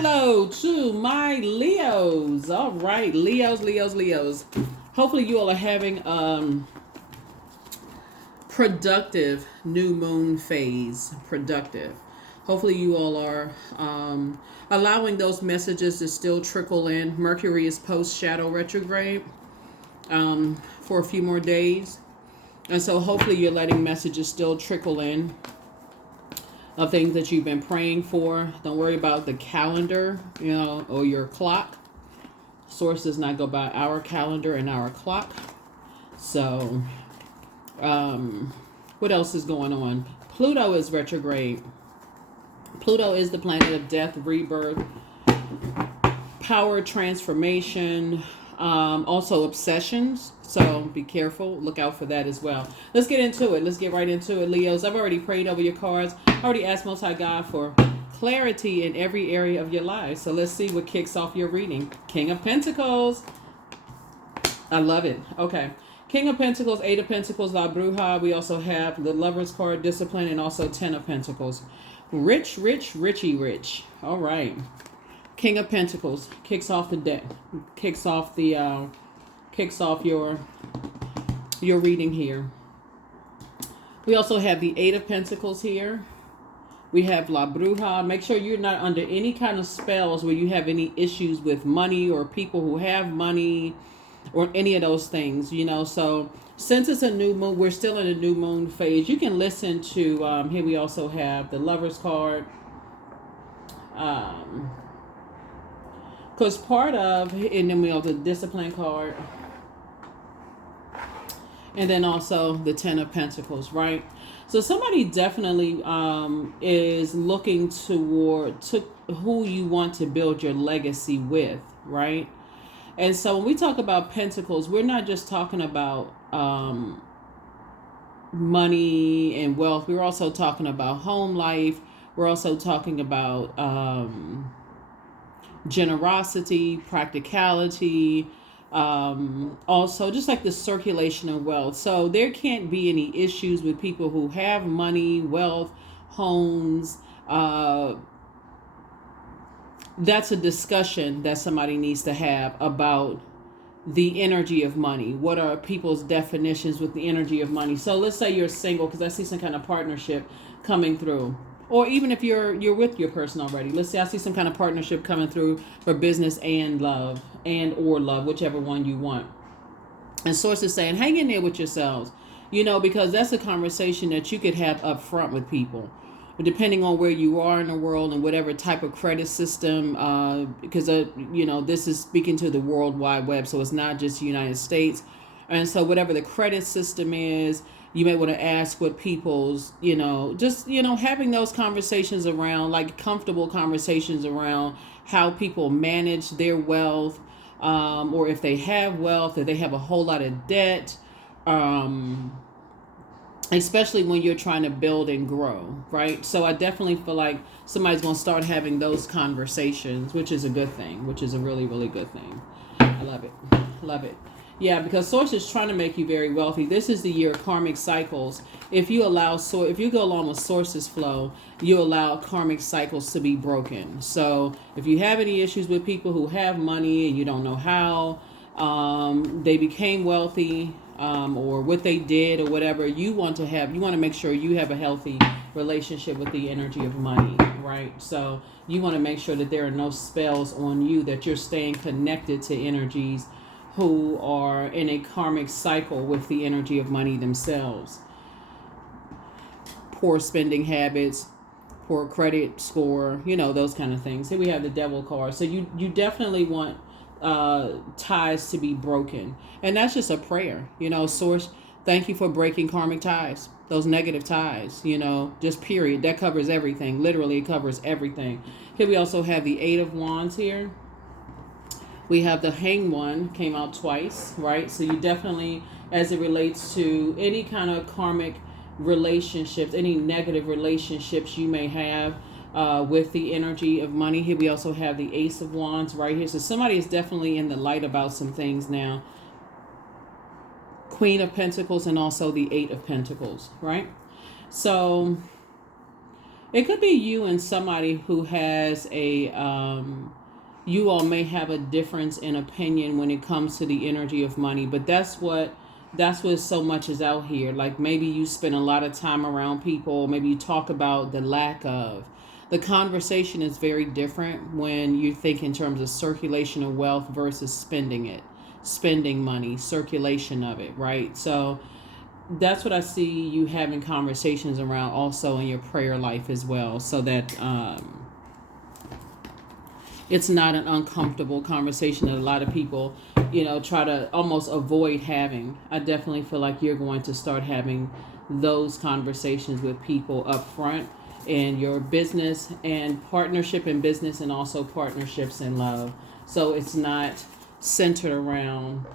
Hello to my Leos. All right, Leos. Hopefully you all are having productive new moon phase. Productive. Hopefully you all are allowing those messages to still trickle in. Mercury is post shadow retrograde for a few more days. And so hopefully you're letting messages still trickle in of things that you've been praying for. Don't worry about the calendar, or your clock. Source does not go by our calendar and our clock. So, what else is going on? Pluto is retrograde. Pluto is the planet of death, rebirth, power, transformation, also obsessions. So be careful. Look out for that as well. Let's get into it. Let's get right into it, Leos. I've already prayed over your cards. I already asked Most High God for clarity in every area of your life. So let's see what kicks off your reading. King of Pentacles. I love it. Okay. King of Pentacles, Eight of Pentacles, La Bruja. We also have the Lover's card, Discipline, and also Ten of Pentacles. Rich. All right. King of Pentacles kicks off the deck. Kicks off your reading here. We also have the Eight of Pentacles here. We have La Bruja. Make sure you're not under any kind of spells where you have any issues with money or people who have money or any of those things, So since it's a new moon, we're still in a new moon phase. You can listen to, here we also have the Lover's card. Because part of, and then we have the Discipline card. And then also the Ten of Pentacles, right? So somebody definitely is looking to who you want to build your legacy with, right? And so when we talk about pentacles, we're not just talking about money and wealth. We're also talking about home life. We're also talking about generosity, practicality, also just like the circulation of wealth. So there can't be any issues with people who have money, wealth, homes. That's a discussion that somebody needs to have about the energy of money. What are people's definitions with the energy of money? So let's say you're single, because I see some kind of partnership coming through. Or even if you're with your person already. Let's say I see some kind of partnership coming through for business and love, or love, whichever one you want. And Source is saying, hang in there with yourselves, because that's a conversation that you could have up front with people. Depending on where you are in the world and whatever type of credit system, because, this is speaking to the World Wide Web, so it's not just the United States. And so whatever the credit system is, you may want to ask what people's, having those conversations around, like comfortable conversations around how people manage their wealth, or if they have wealth, if they have a whole lot of debt, especially when you're trying to build and grow, right? So I definitely feel like somebody's going to start having those conversations, which is a good thing, which is a really, really good thing. I love it. Love it. Yeah, because Source is trying to make you very wealthy. This is the year of karmic cycles. If you go along with Source's flow, you allow karmic cycles to be broken. So if you have any issues with people who have money and you don't know how they became wealthy, or what they did or whatever, you want to make sure you have a healthy relationship with the energy of money, right? So you want to make sure that there are no spells on you, that you're staying connected to energies who are in a karmic cycle with the energy of money themselves. Poor spending habits, poor credit score, those kind of things. Here we have the Devil card. So you definitely want ties to be broken, and that's just a prayer. Source, thank you for breaking karmic ties, those negative ties, just period. That covers everything. Literally, it covers everything. Here we also have the Eight of Wands here. We have the Hanged One, came out twice, right? So you definitely, as it relates to any kind of karmic relationships, any negative relationships you may have with the energy of money. Here we also have the Ace of Wands right here. So somebody is definitely in the light about some things now. Queen of Pentacles and also the Eight of Pentacles, right? So It could be you and somebody who has a you all may have a difference in opinion when it comes to the energy of money, but that's what so much is out here. Like maybe you spend a lot of time around people, maybe you talk about the lack of. The conversation is very different when you think in terms of circulation of wealth versus spending it, spending money, circulation of it, right? So that's what I see you having conversations around also in your prayer life as well, so that it's not an uncomfortable conversation that a lot of people, try to almost avoid having. I definitely feel like you're going to start having those conversations with people up front in your business and partnership in business, and also partnerships in love. So it's not centered around.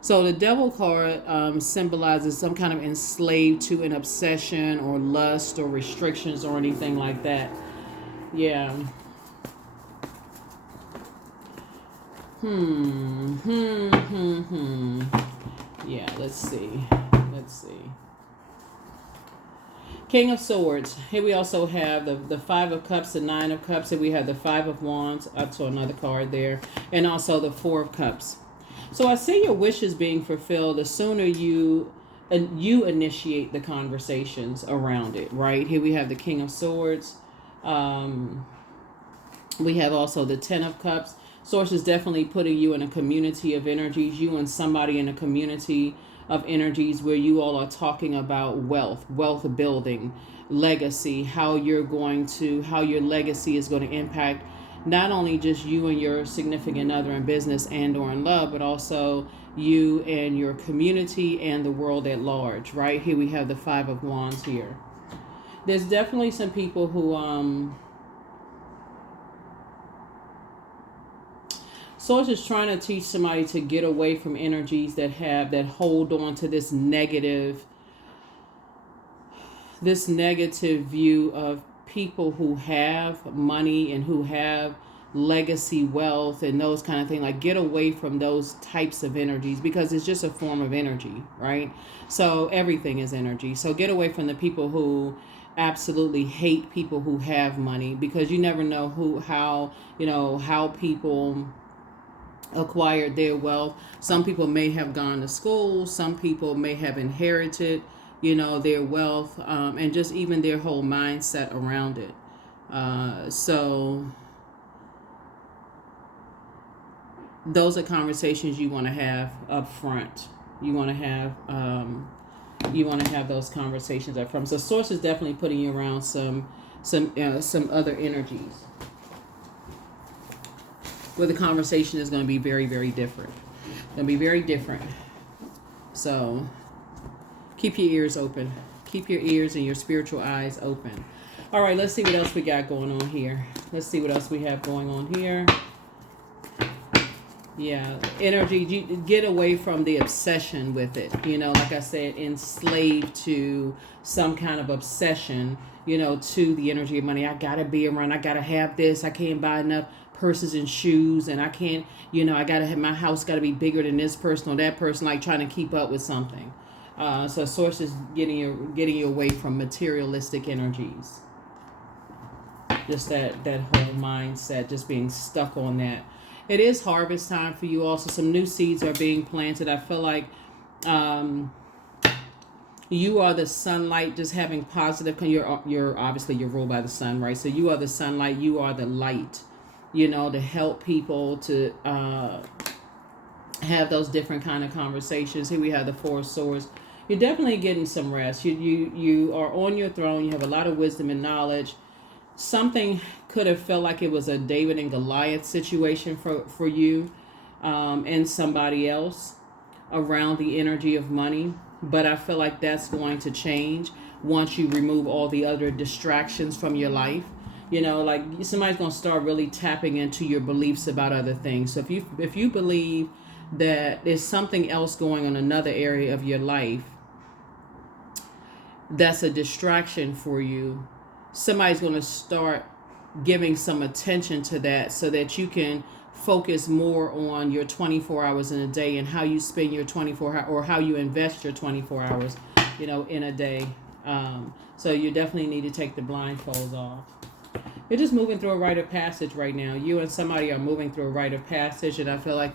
So the devil card symbolizes some kind of enslaved to an obsession or lust or restrictions or anything like that. Yeah. Yeah, let's see. Let's see. King of Swords. Here we also have the Five of Cups, the Nine of Cups, and we have the Five of Wands. I saw another card there. And also the Four of Cups. So I see your wishes being fulfilled the sooner you initiate the conversations around it, right? Here we have the King of Swords. We have also the Ten of Cups. Source is definitely putting you in a community of energies, you and somebody in a community of energies where you all are talking about wealth building, legacy, how your legacy is going to impact not only just you and your significant other in business and or in love, but also you and your community and the world at large, right? Here we have the Five of Wands here. There's definitely some people who Source is trying to teach somebody to get away from energies that hold on to this negative view of people who have money and who have legacy wealth and those kind of things. Like, get away from those types of energies, because it's just a form of energy, right? So everything is energy. So get away from the people who absolutely hate people who have money, because you never know how people acquired their wealth. Some people may have gone to school, some people may have inherited their wealth, and just even their whole mindset around it. So those are conversations you want to have up front. You want to have those conversations up front. So Source is definitely putting you around some other energies where the conversation is going to be very, very different. Going to be very different. So keep your ears open. Keep your ears and your spiritual eyes open. All right, let's see what else we got going on here. Let's see what else we have going on here. Yeah, energy, get away from the obsession with it. Like I said, enslaved to some kind of obsession, to the energy of money. I got to be around, I got to have this, I can't buy enough purses and shoes, and I can't, I got to have, my house got to be bigger than this person or that person, like trying to keep up with something. So Source is getting you away from materialistic energies. Just that whole mindset, just being stuck on that. It is harvest time for you also. Some new seeds are being planted. I feel like you are the sunlight, just having positive, you're obviously you're ruled by the sun, right? So you are the sunlight, you are the light, to help people to have those different kind of conversations. Here we have the Four of Swords. You're definitely getting some rest. You are on your throne. You have a lot of wisdom and knowledge. Something could have felt like it was a David and Goliath situation for you and somebody else around the energy of money. But I feel like that's going to change once you remove all the other distractions from your life. Like somebody's going to start really tapping into your beliefs about other things. So if you believe that there's something else going on in another area of your life that's a distraction for you, somebody's going to start giving some attention to that so that you can focus more on your 24 hours in a day and how you spend your 24 hours or how you invest your 24 hours, in a day. So you definitely need to take the blindfolds off. You're just moving through a rite of passage right now. You and somebody are moving through a rite of passage, and I feel like,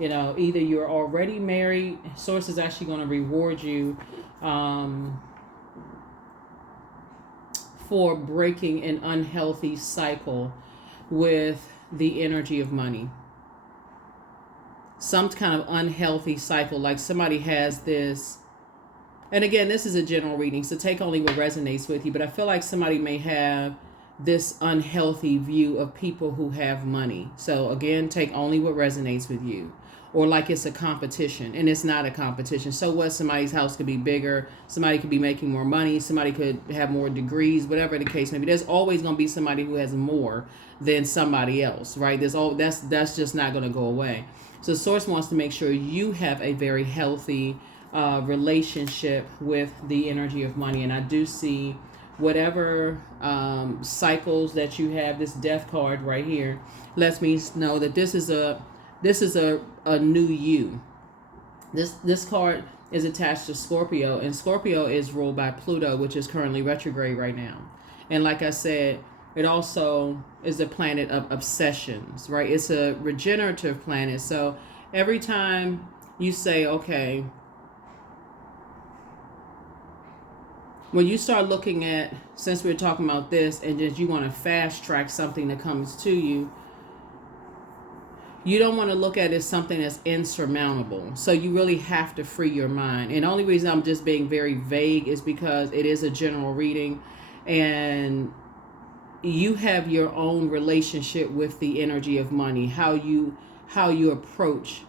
either you're already married, Source is actually going to reward you for breaking an unhealthy cycle with the energy of money. Some kind of unhealthy cycle, like somebody has this, and again, this is a general reading, so take only what resonates with you, but I feel like somebody may have this unhealthy view of people who have money. So again, take only what resonates with you. Or like it's a competition, and it's not a competition. So what? Somebody's house could be bigger, somebody could be making more money, somebody could have more degrees, whatever the case may be. There's always going to be somebody who has more than somebody else, right? That's just not going to go away. So Source wants to make sure you have a very healthy relationship with the energy of money. And I do see whatever cycles that you have, this death card right here lets me know that this is a new you. This card is attached to Scorpio, and Scorpio is ruled by Pluto, which is currently retrograde right now. And like I said, it also is a planet of obsessions, right? It's a regenerative planet. So every time you say, okay, when you start looking at, since we're talking about this, and just you want to fast track something that comes to you, you don't want to look at it as something that's insurmountable. So you really have to free your mind. And the only reason I'm just being very vague is because it is a general reading, and you have your own relationship with the energy of money, how you approach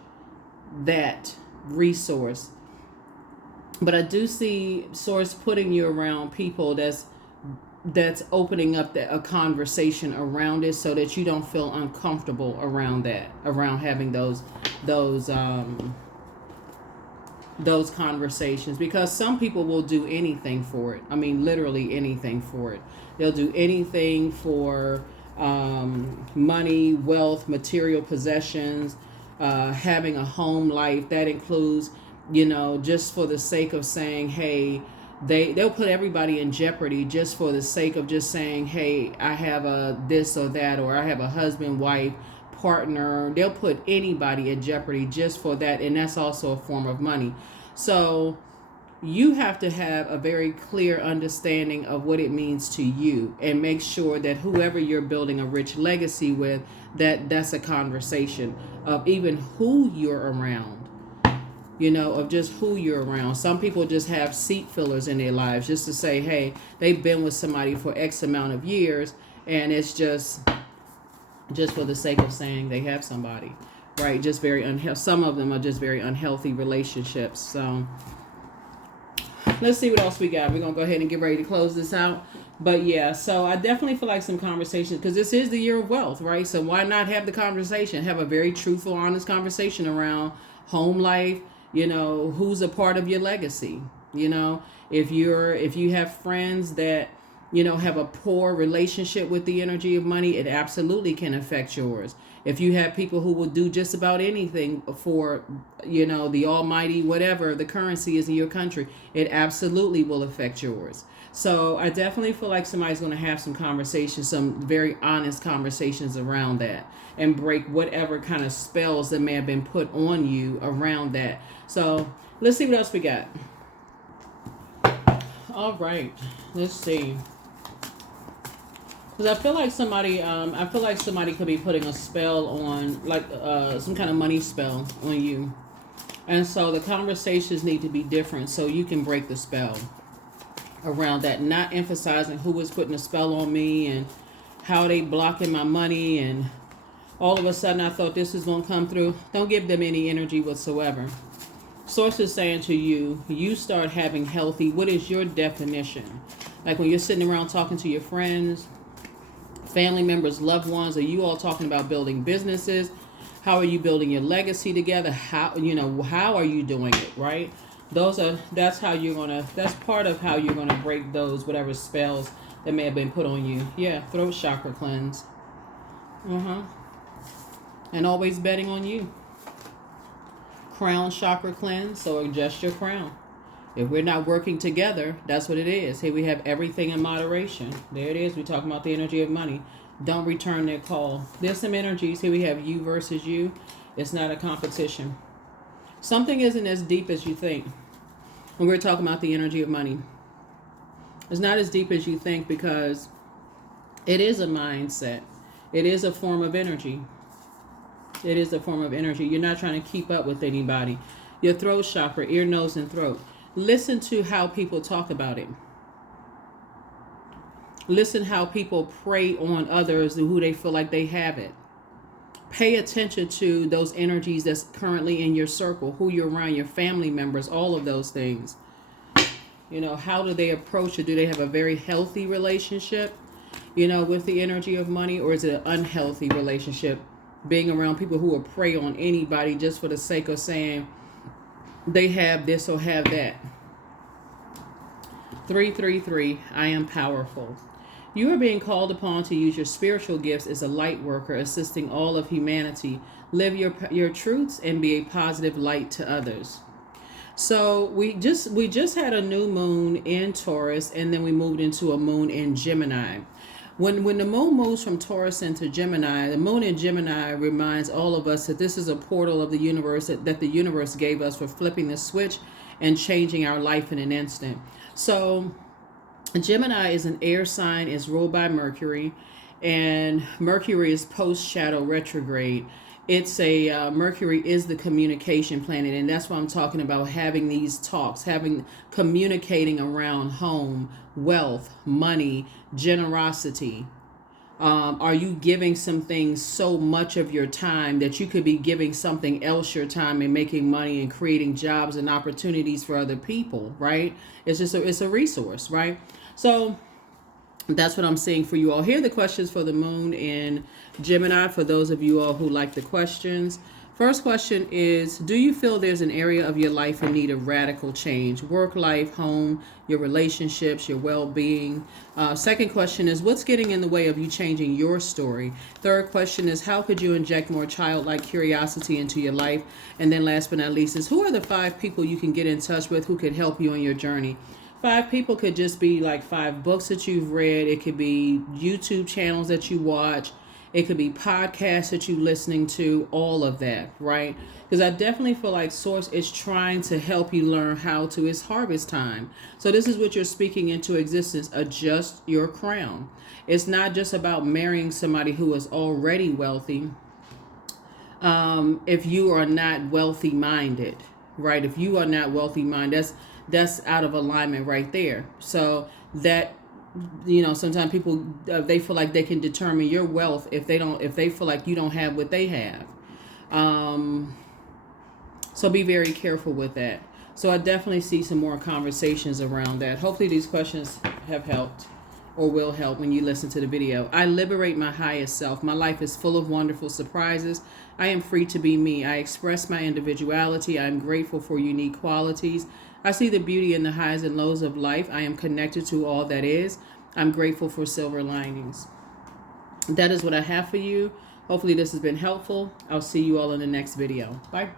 that resource. But I do see Source putting you around people that's opening up a conversation around it, so that you don't feel uncomfortable around having those conversations, because some people will do anything for it. I mean, literally anything for it. They'll do anything for money, wealth, material possessions, having a home life. That includes, just for the sake of saying, hey, they'll put everybody in jeopardy just for the sake of just saying, hey, I have a this or that, or I have a husband, wife, partner. They'll put anybody in jeopardy just for that, and that's also a form of money. So you have to have a very clear understanding of what it means to you, and make sure that whoever you're building a rich legacy with, that's a conversation of even who you're around. Of just who you're around. Some people just have seat fillers in their lives just to say, hey, they've been with somebody for X amount of years, and it's just for the sake of saying they have somebody, right? Just very unhealthy. Some of them are just very unhealthy relationships. So let's see what else we got. We're going to go ahead and get ready to close this out. But yeah, so I definitely feel like some conversations, because this is the year of wealth, right? So why not have the conversation? Have a very truthful, honest conversation around home life. Who's a part of your legacy. If you have friends that have a poor relationship with the energy of money, it absolutely can affect yours. If you have people who will do just about anything for the almighty whatever the currency is in your country, it absolutely will affect yours. So I definitely feel like somebody's going to have some conversations, some very honest conversations around that, and break whatever kind of spells that may have been put on you around that. So let's see what else we got. All right, let's see. Because I feel like somebody could be putting a spell on, like some kind of money spell on you. And so the conversations need to be different so you can break the spell around that, not emphasizing who is putting a spell on me and how they blocking my money, and all of a sudden I thought this was going to come through. Don't give them any energy whatsoever. Source is saying to you, you start having healthy, what is your definition? Like when you're sitting around talking to your friends, family members, loved ones, are you all talking about building businesses? How are you building your legacy together? How are you doing it, right? That's part of how you're gonna break those whatever spells that may have been put on you. Yeah, throat chakra cleanse. And always betting on you. Crown chakra cleanse, so adjust your crown. If we're not working together, that's what it is. Here we have everything in moderation. There it is. We're talking about the energy of money. Don't return their call. There's some energies. Here we have you versus you. It's not a competition. Something isn't as deep as you think when we're talking about the energy of money. It's not as deep as you think because it is a mindset. It is a form of energy. It is a form of energy. You're not trying to keep up with anybody. Your throat chakra, ear, nose, and throat. Listen to how people talk about it. Listen how people prey on others and who they feel like they have it. Pay attention to those energies that's currently in your circle, who you're around, your family members, all of those things. You know, how do they approach it? Do they have a very healthy relationship, you know, with the energy of money? Or is it an unhealthy relationship? Being around people who will prey on anybody just for the sake of saying they have this or have that. 333, I am powerful. You are being called upon to use your spiritual gifts as a light worker, assisting all of humanity. Live your truths and be a positive light to others. So we just had a new moon in Taurus, and then we moved into a moon in Gemini. When the moon moves from Taurus into Gemini, the moon in Gemini reminds all of us that this is a portal of the universe that the universe gave us for flipping the switch and changing our life in an instant. So Gemini is an air sign, is ruled by Mercury, and Mercury is post-shadow retrograde. It's Mercury is the communication planet, and that's why I'm talking about having these talks, communicating around home, wealth, money, generosity. Are you giving some things so much of your time that you could be giving something else your time and making money and creating jobs and opportunities for other people, right? It's a resource, right? So that's what I'm seeing for you all. Here are the questions for the moon in Gemini for those of you all who like the questions. First question is, do you feel there's an area of your life in need of radical change? Work, life, home, your relationships, your well-being. Second question is, what's getting in the way of you changing your story? Third question is, how could you inject more childlike curiosity into your life? And then last but not least is, who are the 5 people you can get in touch with who could help you on your journey? 5 people could just be like 5 books that you've read. It could be YouTube channels that you watch. It could be podcasts that you're listening to, all of that, right? Because I definitely feel like Source is trying to help you learn how to. It's harvest time. So this is what you're speaking into existence. Adjust your crown. It's not just about marrying somebody who is already wealthy. If you are not wealthy minded, right? If you are not wealthy minded, that's out of alignment right there. So that, you know, sometimes people they feel like they can determine your wealth if they feel like you don't have what they have. So be very careful with that. So I definitely see some more conversations around that. Hopefully these questions have helped or will help when you listen to the video. I liberate my highest self. My life is full of wonderful surprises. I am free to be me. I express my individuality. I am grateful for unique qualities. I see the beauty in the highs and lows of life. I am connected to all that is. I'm grateful for silver linings. That is what I have for you. Hopefully this has been helpful. I'll see you all in the next video. Bye.